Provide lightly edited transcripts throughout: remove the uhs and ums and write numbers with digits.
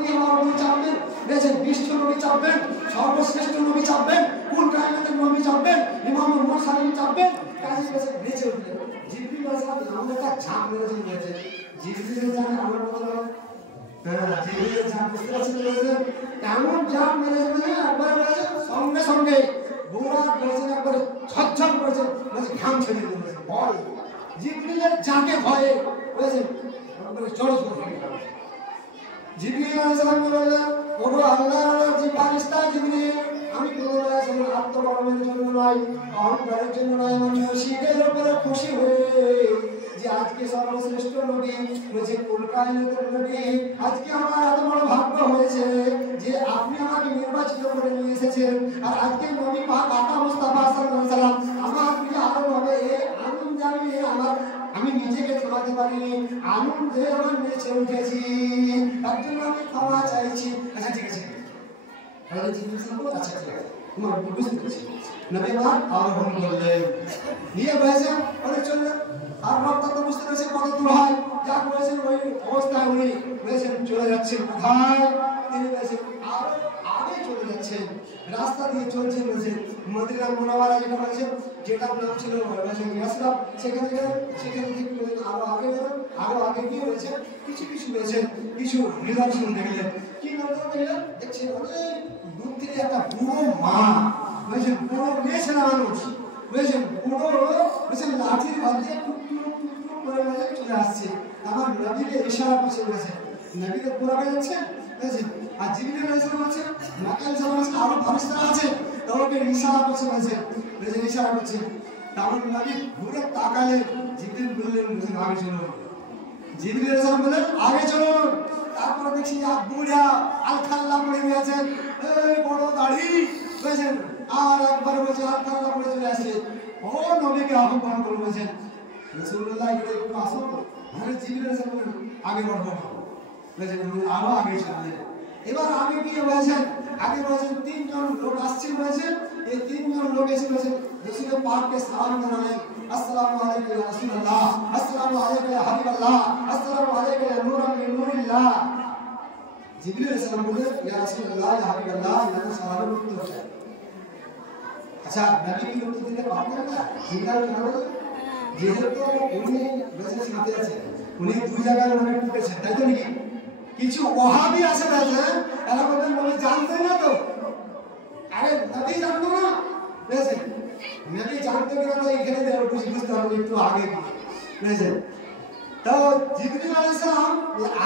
নবী আমার নবী চাপবেন, বলেছেন বিশ্ব নবী চাপবেন, সর্বশ্রেষ্ঠ নবী চাপবেন, কুল কায়নাতের নবী চাপবেন, ইমামুল মুরসালিন চাপবেন। কাজী বলেছেন বেঁচে উঠলেন। জিবরিল আলাইহিস সালাম এমন একটা ঝাঁপ মেরেছেন বলেছেন, জিবরিলের জানে আমার মতো না। হ্যাঁ, জিবরিলের ঝাঁপ বুঝতে পারছেন বলেছেন, এমন ঝাঁপ মেরেছেন একবার বলেছেন সঙ্গে সঙ্গে বুড়া বলেছেন একবার ছটছট করেছেন, বলেছেন ঘাম ছেড়ে দিয়েছেন ভয়। জিবরিলের ঝাঁকে ভয়ে বলেছেন জড়ো করে জিবরিল আলাইহিস সালাম বললেন, ওগো আল্লাহর যে ফেরেশতা জিবরিল, আমি তোমার জন্য আত্মগরমের জন্য নয়, অহংকারের জন্য নয়, আমি শিখের উপরে খুশি হয়ে যে আজকে সর্বশ্রেষ্ঠ নবী বলছে কুল কায়নাতের নবী, আজকে আমার এত বড় ভাগ্য হয়েছে যে আপনি আমাকে নির্বাচিত করে নিয়ে এসেছেন। আর আজকে নবী পাক আতা মুস্তাফা সাল্লাল্লাহু আলাইহি সাল্লাম আমার প্রিয় আরো হবে আনন্দ, আমি নিজেকে থামাতে পারিনি, আনন্দে আমার নেচে উঠেছি, তার জন্য আমি ক্ষমা চাইছি। আচ্ছা ঠিক আছে, তাহলে জিজ্ঞেস করবো, আচ্ছা ঠিক আছে তোমার বুঝতে পেরেছি। নবী আমার আরোহণ করলেন, নিয়ে বসে অনেক চললেন। আর রক্ত তো বুঝতে পেরেছে কত দূর হয়, যা করেছেন ওই অবস্থায় উনি বলেছেন চলে যাচ্ছেন কোথায়, তিনি বলেছেন আরো আগে চলে যাচ্ছেন, রাস্তা দিয়ে চলছেন বলেছেন মদিনা মুনাওয়ারা যেটা বলেছেন, যেটা নাম ছিল বলেছেন ইয়াসরাব, সেখান থেকে বলেছেন আরো আগে যাবেন। আরো আগে গিয়ে বলেছেন কিছু বলেছেন কিছু নিদর্শন দেখলেন। কি নিদর্শন দেখলেন? দেখছেন অনেক দূর থেকে একটা বুড়ো মা বলেছেন, বুড়ো মেয়ে ছেলে মানুষ বলেছেন, বুড়ো বলেছেন লাঠির বাঁধে করে চলে আসছে, আমার নবীকে ইশারা করছে বলেছেন, নবীকে পুরা হয়ে যাচ্ছে বলেছেন। আর জিবরিল আলাইহিস সালাম আছে, মাইকেল সালাম আছে, আরো ফেরেশতারা আছে, তাদেরকে ইশারা করছে বলেছেন, ইশারা করছে। তারপর নবী ঘুরে তাকালেন, জিবরিল বললেন বলেছেন আগে চলুন। জিবরিল আলাইহিস সালাম বললেন আগে চলুন। তারপর দেখছি এক বুড়া আলখাল্লা পড়ে গেছেন, এই বড় দাড়ি বলেছেন, আর একবার বলেছে আলখাল্লা পড়ে চলে আসছে। ও নবীকে আহ্বান করে বলেছেন রাসূলুল্লাহ একটু আসুন। হযরত জিবরিল আলাইহিস সালাম আগে বড় বলেছেন, আরো আগে চললেন। এবার আগে গিয়ে বলেছেন, আগে বলেছেন তিনজন লোক আসছেন বলেছেন, এই তিনজন লোক এসে বলেছেন রাসূলের পাককে সালাম জানালেন, আসসালামু আলাইকা ইয়া রাসূলুল্লাহ, আসসালামু আলাইকা ইয়া হাবিবাল্লাহ, আসসালামু আলাইকা ইয়া নূরান মিন নূরিল্লাহ। জিবরিল আলাইহিস সালাম বললেন ইয়া রাসূলুল্লাহ, ইয়া হাবিবাল্লাহ, ইয়া সালামের উত্তর চাই। আচ্ছা নবী কি উত্তর দিতে পারতেন না? জিবরিল কেন বললেন? যেহেতু উনি বেঁচে সাথে আছেন, উনি দুই জায়গায় মনে ঢুকেছেন, তাই তো নাকি? কিছু ওহাবি আছে বলেছেন, এরা বলতেন বলে জানতে না তো, আরে নবী জানতো না বুঝেছেন, নবী জানতো কিনা তো এখানে বুঝতে হবে একটু আগে বুঝেছেন। তো জিবরিল আলাইহিস সালাম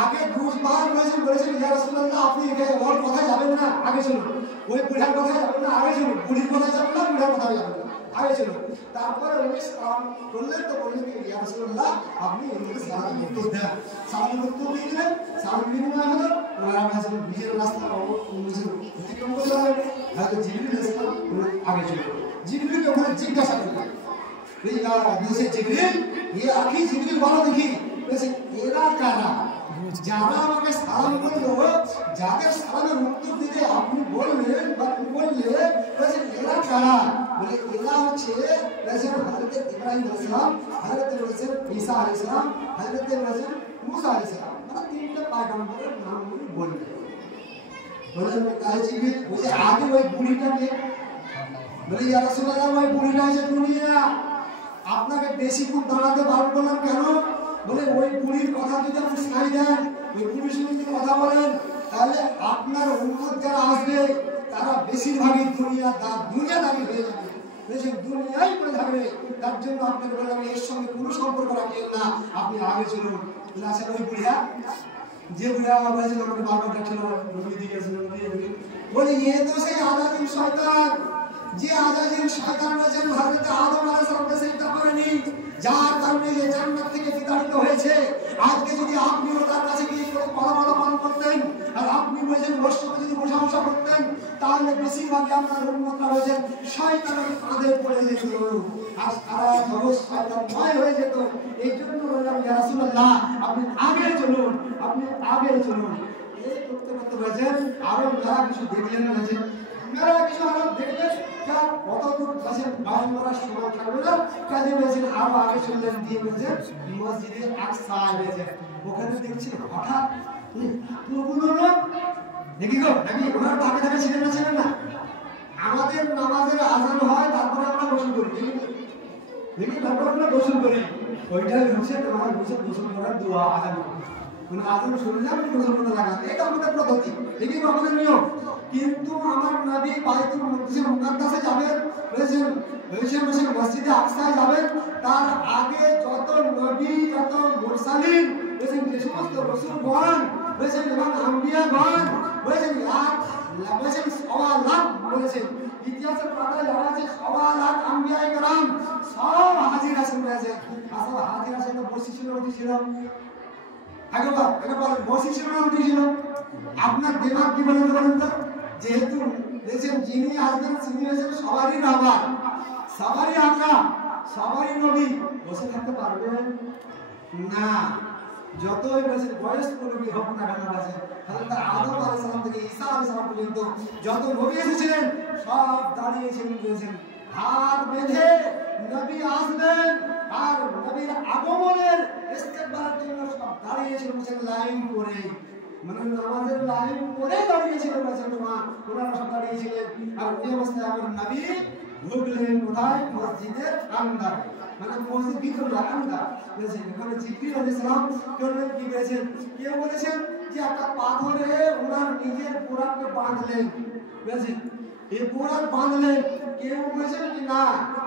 আগে 2 বার বলেছেন ইয়া রাসূলুল্লাহ আপনি এখানে ওর কথায় যাবেন না, আগে চলুন। ওই বুড়ার কথায় যাবেন না, আগে চলুন। বুড়ির কথায় যাবেন না, বুড়ার কথায় যাবেন না, আগে চলুন। তারপরে উনি সালাম করলেন, তো বললেন ইয়া রাসূলুল্লাহ আপনি ওনাকে সালাম উত্তর দেন। সালাম উত্তর দিয়ে দিলেন, সালাম বিনিময় হলো, ওনারা ভাষণ নিজের রাস্তা অতিক্রম করে যাবেন। হয়তো জিবরিল আলাইহিস সালাম আগে চলুন। জিবরিলকে ওখানে জিজ্ঞাসা করলেন, জিবরিল ये आखिर जिबरिल বলো দেখি, বলেছে এরা কারা, যারা আমাকে সালাম করলো, যাদের সালামের উত্তর দিতে আপনি বললেন বা তুমি বললে, বলেছে এরা কারা? বলে এরা হচ্ছে বলেছেন হযরত ইব্রাহিম আলাইহিস সালাম, হযরত বলেছেন ঈসা আলাইহিস সালাম, হযরত বলেছেন মুসা আলাইহিস সালাম, মানে তিনটা পয়গম্বরের নাম উনি বললেন। বলেন জিবরিল বলে আগে ওই বুড়িটাকে, বলে ইয়া রাসূলুল্লাহ ওই বুড়িটা হচ্ছে দুনিয়া, আপনাকে বেশি দূর দাঁড়াতে বারণ করলাম কেন? বলে ওই বুড়ির কথা যদি আপনি শুনাই দেন, ওই বুড়ির সঙ্গে যদি কথা বলেন, তাহলে আপনার উম্মত যারা আসবে তারা বেশিরভাগই দুনিয়াদারি হয়ে যাবে, বেশি দুনিয়াই করে থাকবে। তার জন্য আপনাকে বললাম এর সঙ্গে কোনো সম্পর্ক রাখেন না, আপনি আগে চলুন। আসলে ওই বুড়িয়া, যে বুড়িয়া আমার বলেছেন আমাকে বারবার ডাকছিল, নবী দিকে বলে এ তো সেই আজাদিন শয়তান, যে আজাদিন শয়তান বলেছেন হযরত আদম আলাইহিস সালামকে সিজদা করেনি, যার কারণে এই জান্নাত থেকে বিতাড়িত হয়েছে। আজকে যদি আপনিও তার কাছে গিয়ে পান করতেন, আর আপনি বলেছেন বর্ষকে যদি প্রশংসা করতেন, তাহলে বেশিরভাগ আপনার উম্মতরা রয়েছেন শয়তানের ফাঁদে পড়ে যেত, আর সারা জগৎ শয়তানময় হয়ে যেত। এই জন্য বললাম ইয়া রাসূলুল্লাহ আপনি আগে চলুন, আপনি আগে চলুন। এই করতে করতে বলেছেন আরো যারা কিছু দেখলেন, বলেছেন মেরা কিছু আরো দেখলেন, কতদূর বলেছেন বায়ন করার সময় থাকবে না, কাজে বলেছেন আরো আগে চললেন, দিয়ে বলেছেন মসজিদে আকসা বলেছেন, ওখানে দেখছেন হঠাৎ এতগুলো লোক দেখি গো নাকি ওনার আগে থেকে ছিলেন না? আমাদের নামাজের আজান হয় তারপরে আমরা গোসল করি, দেখি তারপরে আমরা গোসল করি, ওইটাই হচ্ছে তোমার গোসল করার দোয়া আজান। মানে আজান শুনলে আমি গোসল করতে লাগলাম, এটা আমাদের পদ্ধতি, দেখি আমাদের নিয়ম। কিন্তু আমার নবী বাইতুল মুকাদ্দাসে যাবেন, বলেছেন মসজিদে আকসায় যাবেন, তার আগে যত নবী যত মুরসালিন বলেছেন, যে সমস্ত রাসূলগণ বলেছেন এবং আম্বিয়াগণ বলেছেন, বলেছেন সওয়া লাখ, বলেছেন ইতিহাসের পাতায় লেখা আছে সওয়া লাখ আম্বিয়ায়ে কেরাম সব হাজির আছেন, বলেছেন আসলে হাজির আছেন। তো বসি ছিল উঠেছিল আগেবার বলেন বসি ছিল না উঠেছিল? আপনার দিমাগ কি বলেন তো? যেহেতু দেখছেন যিনি আসবেন তিনি হয়েছেন সবারই রাবা, সবারই আকা, সবারই নবী, বসে থাকতে পারবেন না। যতই বলেছেন বয়স্ক নবী হোক না কেন, বলেছেন হযরত আদম আলাইহিস সালাম থেকে ঈসা আলাইহিস সালাম পর্যন্ত যত নবী এসেছিলেন সব দাঁড়িয়েছিলেন, বলেছেন হাত বেঁধে নবী আসবেন আর নবীর আগমনের ইস্তেকবালের জন্য সব দাঁড়িয়েছিলেন, বলেছেন লাইন করে, মানে নামাজের লাইন করে দাঁড়িয়েছিলেন, বলেছেন ওনারা সব দাঁড়িয়েছিলেন। আর ওই অবস্থায় আমার নবী ঢুকলেন কোথায়? মসজিদের আন্দার, মানে মসজিদ ভিতরে আন্দার, বলেছেন ওখানে জিবরিল আলাইহিস সালাম করলেন কি বলেছেন, কেউ বলেছেন যে একটা পাথরে ওনার নিজের বুরাককে বাঁধলেন, বলেছেন এই বুরাক বাঁধলেন, কেউ বলেছেন কি না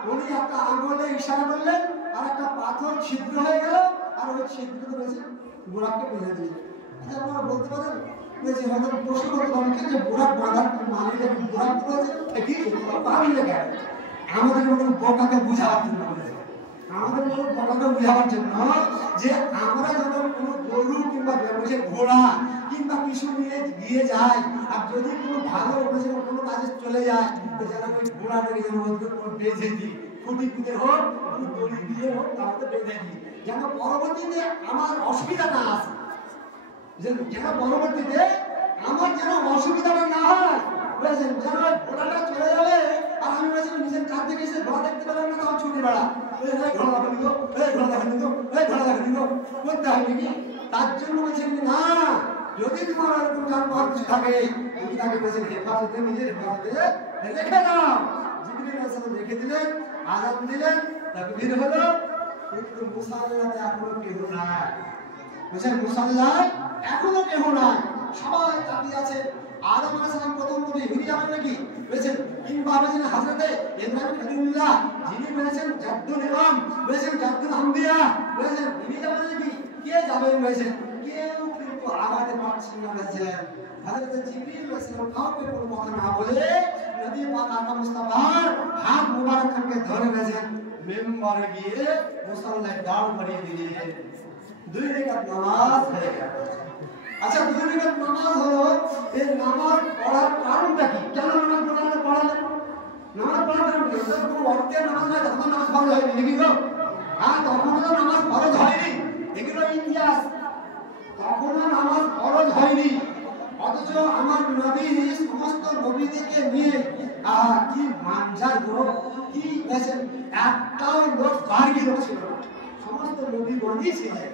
উনি একটা আঙ্গুলে ইশারা করলেন আর একটা পাথর ছিদ্র হয়ে গেল, আর ওই ছিদ্রতে বলেছেন বুরাককে বেঁধে দিলেন। আচ্ছা আপনারা বলতে পারেন যে হয়তো প্রশ্ন করতে পারেন যে বুরাক বাঁধার মানে বুরাক বলেছেন কি বাঁধলে কেন? আমাদের মতন বোকাকে বুঝাবার জন্য বলেছে, আমাদের মতন বোকাকে বুঝাবার জন্য যে আমরা যখন কোনো গরু কিংবা ব্যবসায়ী ঘোড়া কিংবা কিছু নিয়ে গিয়ে যায়, আর যদি কোনো ভালো বলেছে কোনো কাজে চলে যায়, তো যেন ওই ঘোড়াটাকে যেন বেঁধে দিই, খুঁটি পুঁতে হোক দড়ি দিয়ে হোক তাহলে বেঁধে দিই, যেন পরবর্তীতে আমার অসুবিধা না আসে, যেন পরবর্তীতে আমার যেন অসুবিধাটা না হয়, বুঝেছেন? যেন ঘোড়াটা চলে যাবে আর আমি বলেছি নিজের কাছ থেকে এসে ঘোড়া দেখতে পেলাম না, তখন ছুটে বেড়া, ঘোড়া দেখা নিত, ঘোড়া দেখা নিত, ঘোড়া দেখা নিত করতে হয় নাকি? তার জন্য বলছেন না, যদি তোমার এরকম যানবাহন কিছু থাকে তুমি তাকে বলছেন হেফাজতে, নিজের হেফাজতে রেখে দাও। জিবরিল আলাইহিস সালাম রেখে দিলেন, আযান দিলেন, তাকবীর হলো, কিন্তু মুসাল্লাতে এখনো কেউ নাই, বুঝছেন? মুসাল্লায় এখনো কেউ নাই, সবাই তাকিয়ে আছে। আদম আলাইহিস সালাম প্রথম নবী, উনি যাবেন নাকি? বলেছেন কিংবা বলেছেন হযরতে ইব্রাহিম খলিলুল্লাহ, যিনি বলেছেন জাদ্দুল ইমাম, বলেছেন জাদ্দুল আম্বিয়া, বলেছেন উনি যাবেন নাকি? কে যাবেন? বলেছেন কেউ কিন্তু আগাতে পারছেন না, বলেছেন হযরতে জিবরিল আলাইহিস সালাম কাউকে কোনো কথা না বলে নবী পাক আকা মুস্তাফার হাত মুবারককে ধরে বলেছেন মিম্বরে গিয়ে মুসাল্লায় দাঁড় করিয়ে দিলেন। 2 রাকাত নামাজ হয়ে গেল। আচ্ছা 2 রাকাত নামাজ হলো, এই নামাজ পড়ার কারণটা কি? কেন নামাজ পড়ালেন? নামাজ পড়ার কারণ কি? কোনো ওয়াক্তের নামাজ নয়, তখন নামাজ ফরজ হয়নি নাকি গো? হ্যাঁ, তখনও নামাজ ফরজ হয়নি, এগুলো ইতিহাস, তখনও নামাজ ফরজ হয়নি। অথচ আমার নবী সমস্ত নবীদেরকে নিয়ে কি মানজার গো, কি বলেছেন, একটাও লোক বাড়ি লোক ছিল না, সমস্ত নবীগণই ছিলেন।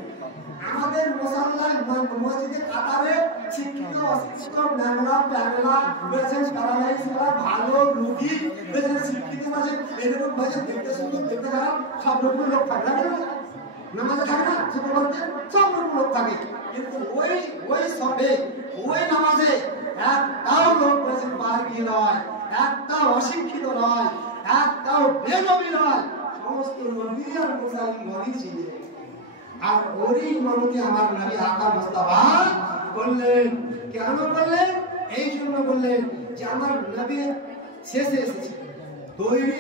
আমাদের মুসাল্লায় মসজিদে কাতারে শিক্ষিত অশিক্ষিত ন্যাংরা প্যাংরা বলেছেন, প্যারালাইজ করা ভালো রোগী বলেছেন, শিক্ষিত বলেছেন, এরকম বলেছেন দেখতে সুন্দর দেখতে খারাপ সব রকমের লোক থাকে না, নামাজে থাকে না, সব রকম লোক থাকে। কিন্তু ওই সবে ওই নামাজে একটাও লোক বলেছেন পারগি নয়, একটাও অশিক্ষিত নয়, একটাও বেনবী নয়, সমস্ত নবী আর মুসাল্লিমগণই ছিলেন। আর ওরই নবীকে আমার নবী আকা মুস্তাফা বললেন, কেন বললেন? এই জন্য বললেন যে আমার নবী শেষে এসেছে, তৈরি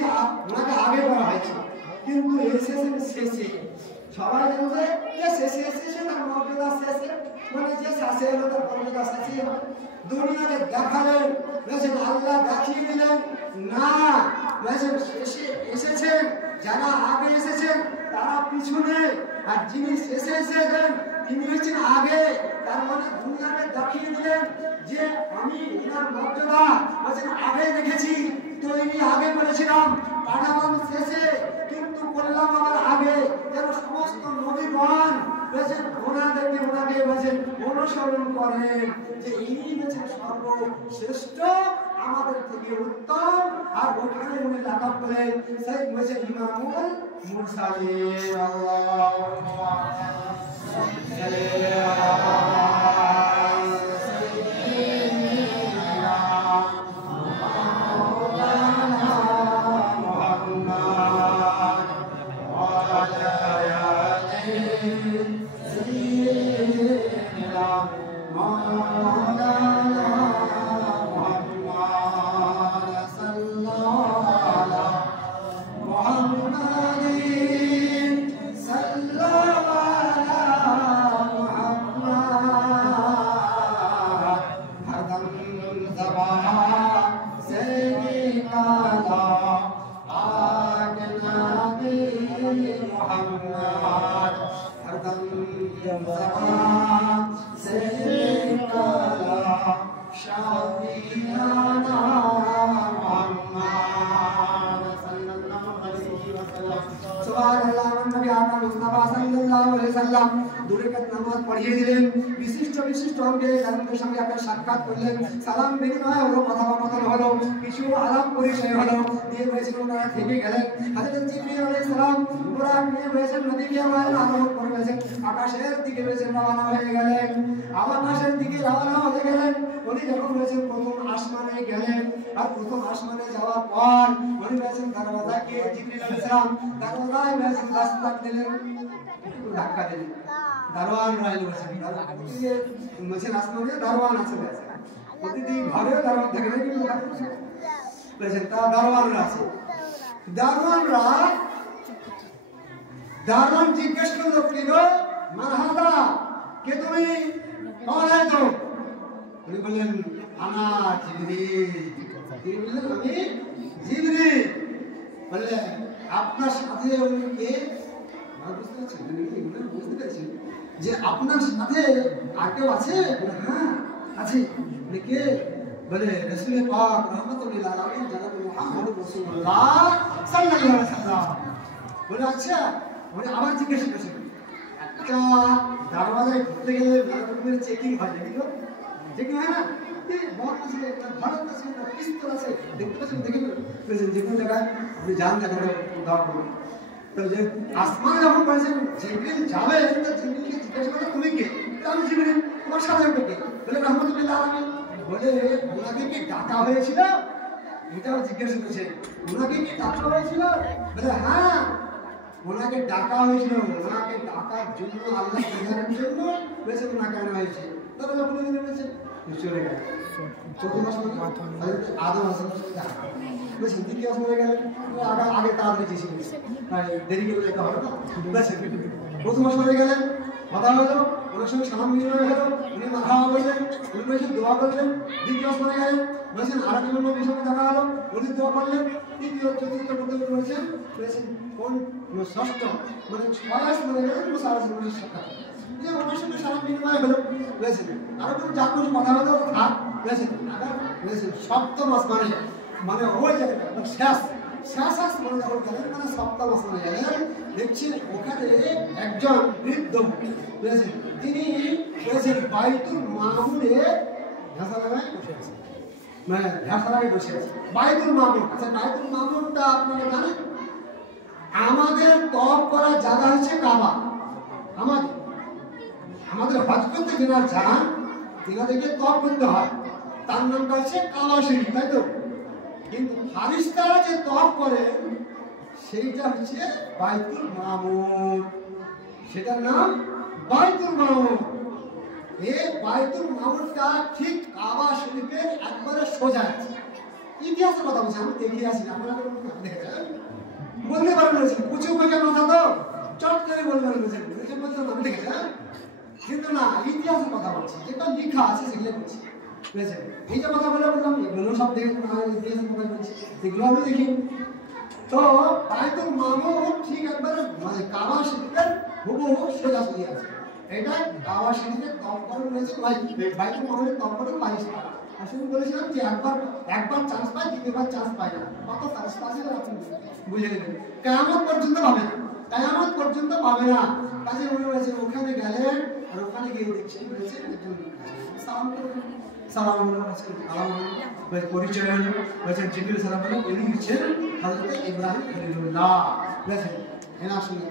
ওনাকে আগে করা হয়েছে, কিন্তু এসেছেন শেষে। সবাই জানবে যে শেষে এসেছে তার মর্যাদা শেষে, মানে যে শেষে এলো তার মর্যাদা শেষে হবে। দুনিয়াকে দেখালেন, বলেছেন আল্লাহ দেখিয়ে দিলেন না, বলেছেন শেষে এসেছেন, যারা আগে এসেছেন তারা পিছনে, আর যিনি শেষে এসেছেন তিনি হচ্ছেন আগে। তার মানে দুনিয়াকে দেখিয়ে দিলেন যে আমি এনার মর্যাদা বলেছেন আগে রেখেছি, তৈরি আগে করেছিলাম, পাঠালাম শেষে, কিন্তু করলাম আমার আগে, যেন সমস্ত নবীগণ বলেছেন ওনাদেরকে ওনাকে বলেছেন অনুসরণ করেন যে ইনি হচ্ছেন শ্রেষ্ঠ, আমাদের থেকে উত্তম। আর ওখানে উনি লাকাব বলেন সেই হয়েছে ইমামুল মুরসালিন। আল্লাহুম্মা সাল্লি পড়িয়ে দিলেন। বিশিষ্ট বিশিষ্ট অঙ্গের সঙ্গে একটা সাক্ষাৎ করলেন, সালাম বিনিময় হলো, কথোপকথন হলো, কিছু আলাপ পরিচয় হলো, দিয়ে হয়েছিল ওনারা থেকে গেলেন। হযরত জিবরীল আলাইহিস সালাম বুরাক নিয়ে হয়েছেন নদীকে আরোহণ করে হয়েছেন, আকাশের দিকে হয়েছেন রওনা হয়ে গেলেন। আকাশের দিকে রওনা হয়ে গেলেন। উনি যখন হয়েছেন প্রথম আসমানে গেলেন, আর প্রথম আসমানে যাওয়ার পর উনি হয়েছেন দরওয়াজা গিয়ে জিবরীল আলাইহিস সালাম দরওয়াজায় হয়েছেন রাস্তা দিলেন, ধাক্কা দিলেন। দারোয়ান রাইল বসে আসমানে দারোয়ান আছে, প্রতিটি ঘরে দারোয়ান থাকে না, কিন্তু তা দারোয়ানরা আছে। দারোয়ান জিজ্ঞেস করলো, কেন মারহাবা, কে তুমি, কौन है तुम? উনি বললেন আনা জিবরিল। তিনি বললেন আমি জিবরিল। বললেন আপনার সাথে উনি কে? বুঝতে পেরেছেন যে আপনার সাথে আর কেউ আছে? হ্যাঁ আছে। কে? বলে রাসূল পাক রাহমাতুল লিল আলামিন জনাব মুহাম্মদ রাসূলুল্লাহ সাল্লাল্লাহু আলাইহি ওয়াসাল্লাম। বলে আচ্ছা, মানে আবার জিজ্ঞেস করেছেন, একটা দরওয়াজায় ঢুকতে গেলে নানা চেকিং হয়, দেখলো চেকিং হয় না? বল আছে, ভারত আছে, পিস্তল আছে, দেখতে পাচ্ছেন, দেখে বলেছেন যে কোন জায়গায় আপনি যান না কেন দাঁড় করুন। তো যে আসমান যখন বলেছেন জিবরিল যাবে, তো জিবরিলকে জিজ্ঞাসা করে তুমি কে? আমি জিবরিল, তোমার সাথে কে? বলে রাহমাতুল্লাহ আলামিন। বলে ওনাকে কি ডাকা হয়েছিল? এটাও জিজ্ঞাসা করছে, ওনাকে কি ডাকা হয়েছিল? বলে হ্যাঁ, ওনাকে ডাকা হয়েছিল। ওনাকে ডাকার জন্য, আল্লাহ বোঝানোর জন্য বলেছে ওনাকে আনা হয়েছে। তারা যখন বলেছে চলে গেল। প্রথম আসমানে আদম আসমানে বলছেন, দ্বিতীয় আসমানে গেলেন, আগে তাড়াতাড়ি চেয়েছি দেরি করে যেতে হবে না। প্রথম আসমানে গেলেন, কথা হলো, ওনার সঙ্গে সালাম বিনিময় হলো, উনি মাথা বললেন, উনি বলছেন দোয়া করলেন। দ্বিতীয় আসমানে গেলেন, বলছেন আরেকজন নবীর সঙ্গে দেখা হলো, উনি দোয়া করলেন। তৃতীয় চতুর্থ পর্যন্ত বলেছেন কোন ষষ্ঠ, মানে 6 আসমানে গেলেন, মুসা আলাইহিস সালামের সাক্ষাৎ, যে ওনার সঙ্গে সালাম বিনিময় হলো, বলেছেন আরো কোনো যা কোনো কথা হলো থাক, বলেছেন আবার বলেছেন সপ্তম আসমানে, মানে ওই জায়গাটা শেষ আসমানে যখন গেলেন, মানে সপ্তম আসমানে গেলেন, দেখছেন ওখানে একজন বৃদ্ধ বলেছেন, তিনি বলেছেন বাইতুল মামুরে ঘাসা লাগায় বসে আছে, মানে ঘাসা লাগায় বসে আছে বাইতুল মামুর। আচ্ছা, বাইতুল মামুরটা আপনারা জানেন? আমাদের তওয়াফ করার জায়গা হচ্ছে কাবা। আমাদের হজ করতে যারা যান, তিনাদেরকে তওয়াফ করতে হয়, তার নামটা হচ্ছে কাবা শরীফ, তাই তো? কিন্তু ফারিস্তারা যে তওয়াফ করে সেইটা হচ্ছে বাইতুল মামুর, সেটার নাম বাইতুল মামুর। এই বাইতুল মামুরটা ঠিক কাবা শরীফের একবারে সোজা আছে। ইতিহাসের কথা বলছি, আমি দেখে আসি, আপনারা দেখেছেন, বলতে পারেন বলেছেন উঁচু করে মাথা তো চট করে বলবেন বলেছেন, আমি দেখেছেন, কিন্তু না, ইতিহাসের কথা বলছি, যেটা লেখা আছে সেগুলো বলছি, বুঝেছেন? এই যে কথা বলে বললাম, এগুলো সব দেখে ইতিহাসের কথা বলছি, সেগুলো আমি দেখি। তো বাইতুল মামুর ঠিক একবারে মানে কাবা শরীফের হুবহু সোজা সোজা আছে। এটা কাবা শরীফের তওয়াফ করা রয়েছে, বাইতুল মামুরের তওয়াফ করা ফারিস্তা। আসলে বলেছিলাম যে একবার চান্স পায়, দ্বিতীয়বার চান্স পায় না। কত ফারিস্তা আছে আপনি বুঝে নেবেন, কিয়ামত পর্যন্ত পাবে না, কিয়ামত পর্যন্ত পাবে না। কাজে উনি বলেছেন ওখানে গেলেন, আর ওখানে গিয়ে দেখছেন বলেছেন সালাম করলেন, সালাম হলো সালাম হলো পরিচয় হলো বলছেন জিবরিল সালাম হলো ইনি হচ্ছেন হযরত ইব্রাহিম খলিলুল্লাহ। দেখেন এনার সঙ্গে